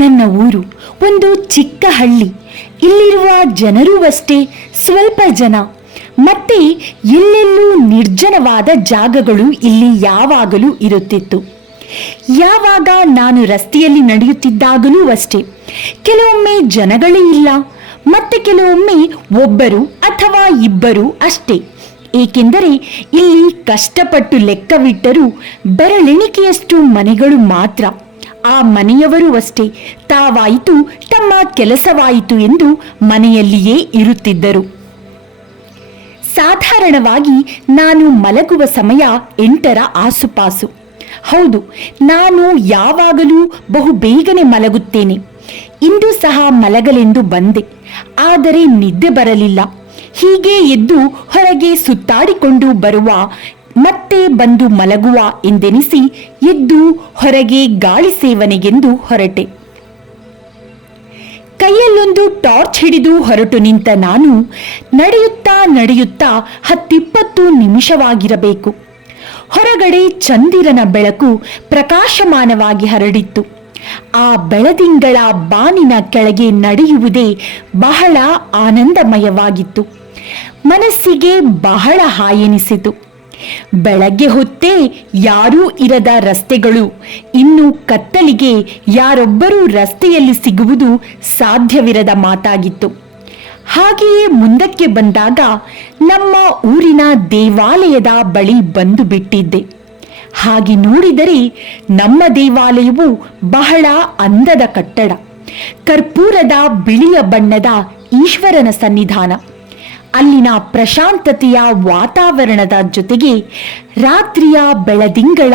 ನನ್ನ ಊರು ಒಂದು ಚಿಕ್ಕ ಹಳ್ಳಿ. ಇಲ್ಲಿರುವ ಜನರೂ ಅಷ್ಟೇ ಸ್ವಲ್ಪ ಜನ. ಮತ್ತೆ ಎಲ್ಲೆಲ್ಲೂ ನಿರ್ಜನವಾದ ಜಾಗಗಳು ಇಲ್ಲಿ ಯಾವಾಗಲೂ ಇರುತ್ತಿತ್ತು. ಯಾವಾಗ ನಾನು ರಸ್ತೆಯಲ್ಲಿ ನಡೆಯುತ್ತಿದ್ದಾಗಲೂ ಅಷ್ಟೇ, ಕೆಲವೊಮ್ಮೆ ಜನಗಳೇ ಇಲ್ಲ, ಮತ್ತೆ ಕೆಲವೊಮ್ಮೆ ಒಬ್ಬರು ಅಥವಾ ಇಬ್ಬರು ಅಷ್ಟೇ. ಏಕೆಂದರೆ ಇಲ್ಲಿ ಕಷ್ಟಪಟ್ಟು ಲೆಕ್ಕವಿಟ್ಟರೂ ಬೆರಳೆಣಿಕೆಯಷ್ಟು ಮನೆಗಳು ಮಾತ್ರ. ಆ ಮನೆಯವರು ಅಷ್ಟೇ ತಾವಾಯಿತು ತಮ್ಮ ಕೆಲಸವಾಯಿತು ಎಂದು ಮನೆಯಲ್ಲಿಯೇ ಇರುತ್ತಿದ್ದರು. ಸಾಧಾರಣವಾಗಿ ನಾನು ಮಲಗುವ ಸಮಯ 8ರ ಆಸುಪಾಸು. ಹೌದು, ನಾನು ಯಾವಾಗಲೂ ಬಹು ಬೇಗನೆ ಮಲಗುತ್ತೇನೆ. ಇಂದು ಸಹ ಮಲಗಲೆಂದು ಬಂದೆ, ಆದರೆ ನಿದ್ದೆ ಬರಲಿಲ್ಲ. ಹೀಗೆ ಎದ್ದು ಹೊರಗೆ ಸುತ್ತಾಡಿಕೊಂಡು ಬರುವ, ಮತ್ತೆ ಬಂದು ಮಲಗುವ ಎಂದೆನಿಸಿ ಎದ್ದು ಹೊರಗೆ ಗಾಳಿ ಸೇವನೆಗೆಂದು ಹೊರಟೆ. ಕೈಯಲ್ಲೊಂದು ಟಾರ್ಚ್ ಹಿಡಿದು ಹೊರಟು ನಿಂತ ನಾನು ನಡೆಯುತ್ತಾ ನಡೆಯುತ್ತಾ 10-20 ನಿಮಿಷವಾಗಿರಬೇಕು. ಹೊರಗಡೆ ಚಂದಿರನ ಬೆಳಕು ಪ್ರಕಾಶಮಾನವಾಗಿ ಹರಡಿತ್ತು. ಆ ಬೆಳದಿಂಗಳ ಬಾನಿನ ಕೆಳಗೆ ನಡೆಯುವುದೇ ಬಹಳ ಆನಂದಮಯವಾಗಿತ್ತು. ಮನಸ್ಸಿಗೆ ಬಹಳ ಹಾಯೆನಿಸಿತು. ಬೆಳಗ್ಗೆ ಹೊತ್ತೇ ಯಾರೂ ಇರದ ರಸ್ತೆಗಳು, ಇನ್ನು ಕತ್ತಲಿಗೆ ಯಾರೊಬ್ಬರೂ ರಸ್ತೆಯಲ್ಲಿ ಸಿಗುವುದು ಸಾಧ್ಯವಿರದ ಮಾತಾಗಿತ್ತು. ಹಾಗೆಯೇ ಮುಂದಕ್ಕೆ ಬಂದಾಗ ನಮ್ಮ ಊರಿನ ದೇವಾಲಯದ ಬಳಿ ಬಂದು ಬಿಟ್ಟಿದ್ದೆ. ಹಾಗೆ ನೋಡಿದರೆ ನಮ್ಮ ದೇವಾಲಯವು ಬಹಳ ಅಂದದ ಕಟ್ಟಡ. ಕರ್ಪೂರದ ಬಿಳಿಯ ಬಣ್ಣದ ಈಶ್ವರನ ಸನ್ನಿಧಾನ. ಅಲ್ಲಿನ ಪ್ರಶಾಂತತೆಯ ವಾತಾವರಣದ ಜೊತೆಗೆ ರಾತ್ರಿಯ ಬೆಳದಿಂಗಳ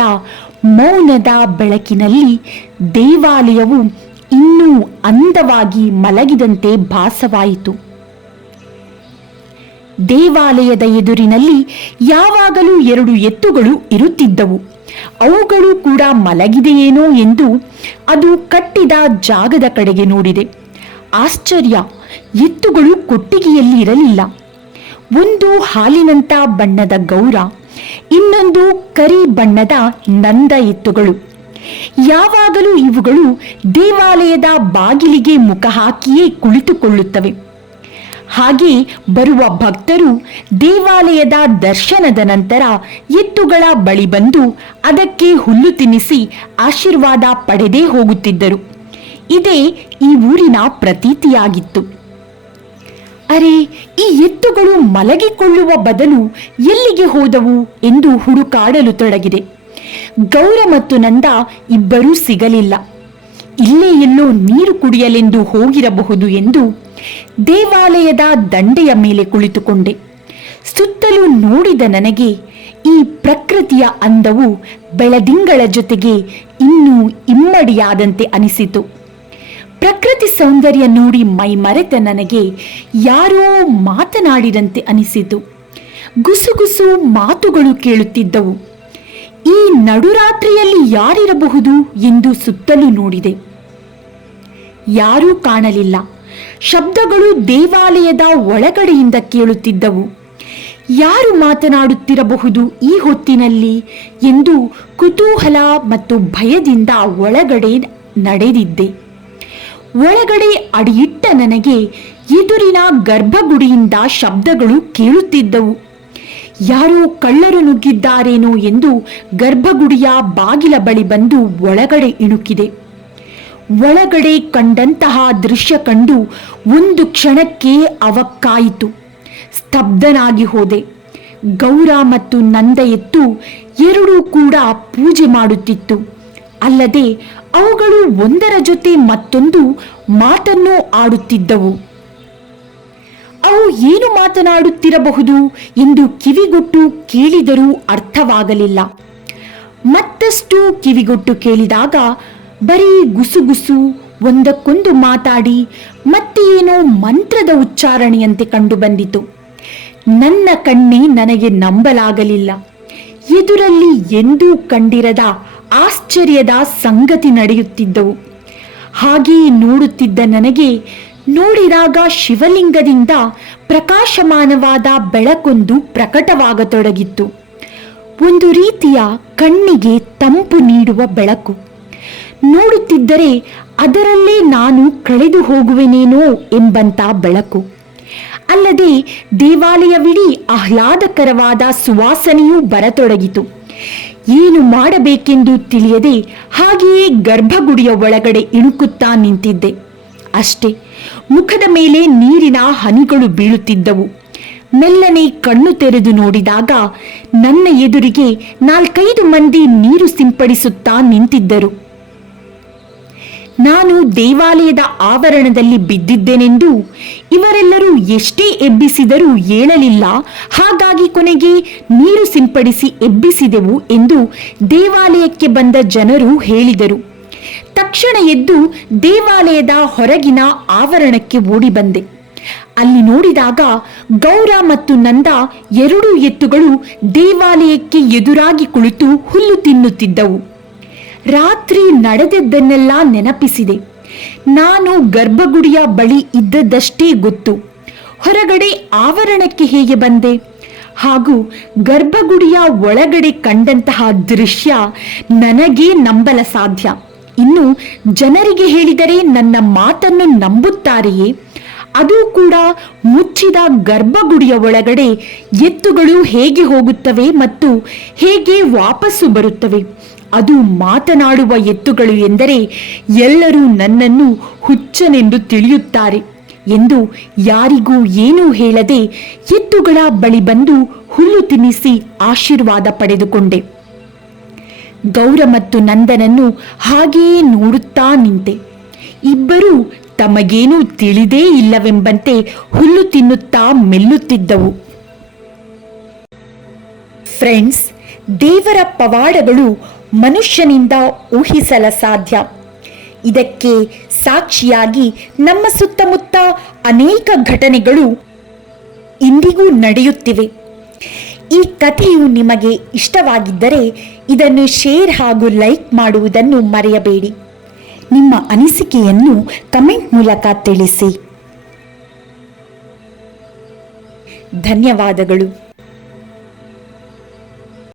ಮೌನದ ಬೆಳಕಿನಲ್ಲಿ ದೇವಾಲಯವು ಇನ್ನೂ ಅಂದವಾಗಿ ಮಲಗಿದಂತೆ ಭಾಸವಾಯಿತು. ದೇವಾಲಯದ ಎದುರಿನಲ್ಲಿ ಯಾವಾಗಲೂ 2 ಎತ್ತುಗಳು ಇರುತ್ತಿದ್ದವು. ಅವುಗಳು ಕೂಡ ಮಲಗಿದೆಯೇನೋ ಎಂದು ಅದು ಕಟ್ಟಿದ ಜಾಗದ ಕಡೆಗೆ ನೋಡಿದೆ. ಆಶ್ಚರ್ಯ, ಎತ್ತುಗಳು ಕೊಟ್ಟಿಗೆಯಲ್ಲಿ ಇರಲಿಲ್ಲ. ಒಂದು ಹಾಲಿನಂತ ಬಣ್ಣದ ಗೌರ, ಇನ್ನೊಂದು ಕರಿ ಬಣ್ಣದ ನಂದ ಎತ್ತುಗಳು. ಯಾವಾಗಲೂ ಇವುಗಳು ದೇವಾಲಯದ ಬಾಗಿಲಿಗೆ ಮುಖ ಹಾಕಿಯೇ ಕುಳಿತುಕೊಳ್ಳುತ್ತವೆ. ಹಾಗೆ ಬರುವ ಭಕ್ತರು ದೇವಾಲಯದ ದರ್ಶನದ ನಂತರ ಎತ್ತುಗಳ ಬಳಿ ಬಂದು ಅದಕ್ಕೆ ಹುಲ್ಲು ತಿನ್ನಿಸಿ ಆಶೀರ್ವಾದ ಪಡೆದೇ ಹೋಗುತ್ತಿದ್ದರು. ಇದೇ ಈ ಊರಿನ ಪ್ರತೀತಿಯಾಗಿತ್ತು. ಅರೆ, ಈ ಎತ್ತುಗಳು ಮಲಗಿಕೊಳ್ಳುವ ಬದಲು ಎಲ್ಲಿಗೆ ಹೋದವು ಎಂದು ಹುಡುಕಾಡಲು ತೊಡಗಿದೆ. ಗೌರ ಮತ್ತು ನಂದ ಇಬ್ಬರೂ ಸಿಗಲಿಲ್ಲ. ಇಲ್ಲೇ ಎಲ್ಲೋ ನೀರು ಕುಡಿಯಲೆಂದು ಹೋಗಿರಬಹುದು ಎಂದು ದೇವಾಲಯದ ದಂಡೆಯ ಮೇಲೆ ಕುಳಿತುಕೊಂಡೆ. ಸುತ್ತಲೂ ನೋಡಿದ ನನಗೆ ಈ ಪ್ರಕೃತಿಯ ಅಂದವು ಬೆಳದಿಂಗಳ ಜೊತೆಗೆ ಇನ್ನೂ ಇಮ್ಮಡಿಯಾದಂತೆ ಅನಿಸಿತು. ಪ್ರಕೃತಿ ಸೌಂದರ್ಯ ನೋಡಿ ಮೈ ಮರೆತ ನನಗೆ ಯಾರೋ ಮಾತನಾಡಿದಂತೆ ಅನಿಸಿತು. ಗುಸುಗುಸು ಮಾತುಗಳು ಕೇಳುತ್ತಿದ್ದವು. ಈ ನಡುರಾತ್ರಿಯಲ್ಲಿ ಯಾರಿರಬಹುದು ಎಂದು ಸುತ್ತಲೂ ನೋಡಿದೆ. ಯಾರೂ ಕಾಣಲಿಲ್ಲ. ಶಬ್ದಗಳು ದೇವಾಲಯದ ಒಳಗಡೆಯಿಂದ ಕೇಳುತ್ತಿದ್ದವು. ಯಾರು ಮಾತನಾಡುತ್ತಿರಬಹುದು ಈ ಹೊತ್ತಿನಲ್ಲಿ ಎಂದು ಕುತೂಹಲ ಮತ್ತು ಭಯದಿಂದ ಒಳಗಡೆ ನಡೆದಿದ್ದೆ. ಒಳಗಡೆ ಅಡಿಯಿಟ್ಟ ನನಗೆ ಎದುರಿನ ಗರ್ಭಗುಡಿಯಿಂದ ಶಬ್ದಗಳು ಕೇಳುತ್ತಿದ್ದವು. ಯಾರೋ ಕಳ್ಳರು ನುಗ್ಗಿದ್ದಾರೇನೋ ಎಂದು ಗರ್ಭಗುಡಿಯ ಬಾಗಿಲ ಬಳಿ ಬಂದು ಒಳಗಡೆ ಇಣುಕಿದೆ. ಒಳಗಡೆ ಕಂಡಂತಹ ದೃಶ್ಯ ಕಂಡು ಒಂದು ಕ್ಷಣಕ್ಕೆ ಅವಕ್ಕಾಯಿತು. ಸ್ತಬ್ಧನಾಗಿ ಹೋದೆ. ಗೌರ ಮತ್ತು ನಂದ ಎತ್ತು ಎರಡೂ ಕೂಡ ಪೂಜೆ ಮಾಡುತ್ತಿತ್ತು. ಅಲ್ಲದೆ ಅವುಗಳು ಒಂದರ ಜೊತೆ ಮತ್ತೊಂದು ಮಾತನ್ನು ಆಡುತ್ತಿದ್ದವು. ಅವು ಏನು ಮಾತನಾಡುತ್ತಿರಬಹುದು ಎಂದು ಕಿವಿಗೊಟ್ಟು ಕೇಳಿದರೂ ಅರ್ಥವಾಗಲಿಲ್ಲ. ಮತ್ತಷ್ಟು ಕಿವಿಗೊಟ್ಟು ಕೇಳಿದಾಗ ಬರೀ ಗುಸುಗುಸು, ಒಂದಕ್ಕೊಂದು ಮಾತಾಡಿ ಮತ್ತೆ ಏನೋ ಮಂತ್ರದ ಉಚ್ಚಾರಣೆಯಂತೆ ಕಂಡುಬಂದಿತು. ನನ್ನ ಕಣ್ಣೇ ನನಗೆ ನಂಬಲಾಗಲಿಲ್ಲ. ಎದುರಲ್ಲಿ ಎಂದೂ ಕಂಡಿರದ ಆಶ್ಚರ್ಯದ ಸಂಗತಿ ನಡೆಯುತ್ತಿದ್ದವು. ಹಾಗೆಯೇ ನೋಡುತ್ತಿದ್ದ ನನಗೆ ನೋಡಿದಾಗ ಶಿವಲಿಂಗದಿಂದ ಪ್ರಕಾಶಮಾನವಾದ ಬೆಳಕೊಂದು ಪ್ರಕಟವಾಗತೊಡಗಿತ್ತು. ಒಂದು ರೀತಿಯ ಕಣ್ಣಿಗೆ ತಂಪು ನೀಡುವ ಬೆಳಕು. ನೋಡುತ್ತಿದ್ದರೆ ಅದರಲ್ಲೇ ನಾನು ಕಳೆದು ಹೋಗುವೆನೇನೋ ಎಂಬಂತ ಬೆಳಕು. ಅಲ್ಲದೆ ದೇವಾಲಯವಿಡೀ ಆಹ್ಲಾದಕರವಾದ ಸುವಾಸನೆಯೂ ಬರತೊಡಗಿತು. ಏನು ಮಾಡಬೇಕೆಂದು ತಿಳಿಯದೆ ಹಾಗೆಯೇ ಗರ್ಭಗುಡಿಯ ಒಳಗಡೆ ಇಣುಕುತ್ತಾ ನಿಂತಿದ್ದೆ. ಅಷ್ಟೇ, ಮುಖದ ಮೇಲೆ ನೀರಿನ ಹನಿಗಳು ಬೀಳುತ್ತಿದ್ದವು. ಮೆಲ್ಲನೆ ಕಣ್ಣು ತೆರೆದು ನೋಡಿದಾಗ ನನ್ನ ಎದುರಿಗೆ 4-5 ಮಂದಿ ನೀರು ಸಿಂಪಡಿಸುತ್ತಾ ನಿಂತಿದ್ದರು. ನಾನು ದೇವಾಲಯದ ಆವರಣದಲ್ಲಿ ಬಿದ್ದಿದ್ದೇನೆಂದು ಇವರೆಲ್ಲರೂ ಎಷ್ಟೇ ಎಬ್ಬಿಸಿದರೂ ಏಳಲಿಲ್ಲ. ಹಾಗಾಗಿ ಕೊನೆಗೆ ನೀರು ಸಿಂಪಡಿಸಿ ಎಬ್ಬಿಸಿದೆವು ಎಂದು ದೇವಾಲಯಕ್ಕೆ ಬಂದ ಜನರು ಹೇಳಿದರು. ತಕ್ಷಣ ಎದ್ದು ದೇವಾಲಯದ ಹೊರಗಿನ ಆವರಣಕ್ಕೆ ಓಡಿ ಬಂದೆ. ಅಲ್ಲಿ ನೋಡಿದಾಗ ಗೌರ ಮತ್ತು ನಂದ 2 ಎತ್ತುಗಳು ದೇವಾಲಯಕ್ಕೆ ಎದುರಾಗಿ ಕುಳಿತು ಹುಲ್ಲು ತಿನ್ನುತ್ತಿದ್ದವು. ರಾತ್ರಿ ನಡೆದದ್ದನ್ನೆಲ್ಲ ನೆನಪಿಸಿದೆ. ನಾನು ಗರ್ಭಗುಡಿಯ ಬಳಿ ಇದ್ದದ್ದಷ್ಟೇ ಗೊತ್ತು. ಹೊರಗಡೆ ಆವರಣಕ್ಕೆ ಹೇಗೆ ಬಂದೆ ಹಾಗೂ ಗರ್ಭಗುಡಿಯ ಒಳಗಡೆ ಕಂಡಂತಹ ದೃಶ್ಯ ನನಗೇ ನಂಬಲ ಸಾಧ್ಯ. ಇನ್ನು ಜನರಿಗೆ ಹೇಳಿದರೆ ನನ್ನ ಮಾತನ್ನು ನಂಬುತ್ತಾರೆಯೇ? ಅದು ಕೂಡ ಮುಚ್ಚಿದ ಗರ್ಭಗುಡಿಯ ಒಳಗಡೆ ಎತ್ತುಗಳು ಹೇಗೆ ಹೋಗುತ್ತವೆ ಮತ್ತು ಹೇಗೆ ವಾಪಸ್ಸು ಬರುತ್ತವೆ? ಅದು ಮಾತನಾಡುವ ಎತ್ತುಗಳು ಎಂದರೆ ಎಲ್ಲರೂ ನನ್ನನ್ನು ಹುಚ್ಚನೆಂದು ತಿಳಿಯುತ್ತಾರೆ ಎಂದು ಯಾರಿಗೂ ಏನೂ ಹೇಳದೆ ಎತ್ತುಗಳ ಬಳಿ ಬಂದು ಹುಲ್ಲು ತಿನ್ನಿಸಿ ಆಶೀರ್ವಾದ ಪಡೆದುಕೊಂಡೆ. ಗೌರ ಮತ್ತು ನಂದನನ್ನು ಹಾಗೆಯೇ ನೋಡುತ್ತಾ ನಿಂತೆ. ಇಬ್ಬರೂ ತಮಗೇನೂ ತಿಳಿದೇ ಇಲ್ಲವೆಂಬಂತೆ ಹುಲ್ಲು ತಿನ್ನುತ್ತಾ ಮೆಲ್ಲುತ್ತಿದ್ದವು. ಫ್ರೆಂಡ್ಸ್, ದೇವರ ಪವಾಡಗಳು ಮನುಷ್ಯನಿಂದ ಊಹಿಸಲ ಸಾಧ್ಯ. ಇದಕ್ಕೆ ಸಾಕ್ಷಿಯಾಗಿ ನಮ್ಮ ಸುತ್ತಮುತ್ತ ಅನೇಕ ಘಟನೆಗಳು ಇಂದಿಗೂ ನಡೆಯುತ್ತಿವೆ. ಈ ಕಥೆಯು ನಿಮಗೆ ಇಷ್ಟವಾಗಿದ್ದರೆ ಇದನ್ನು ಶೇರ್ ಹಾಗೂ ಲೈಕ್ ಮಾಡುವುದನ್ನು ಮರೆಯಬೇಡಿ. ನಿಮ್ಮ ಅನಿಸಿಕೆಯನ್ನು ಕಮೆಂಟ್ ಮೂಲಕ ತಿಳಿಸಿ. ಧನ್ಯವಾದಗಳು.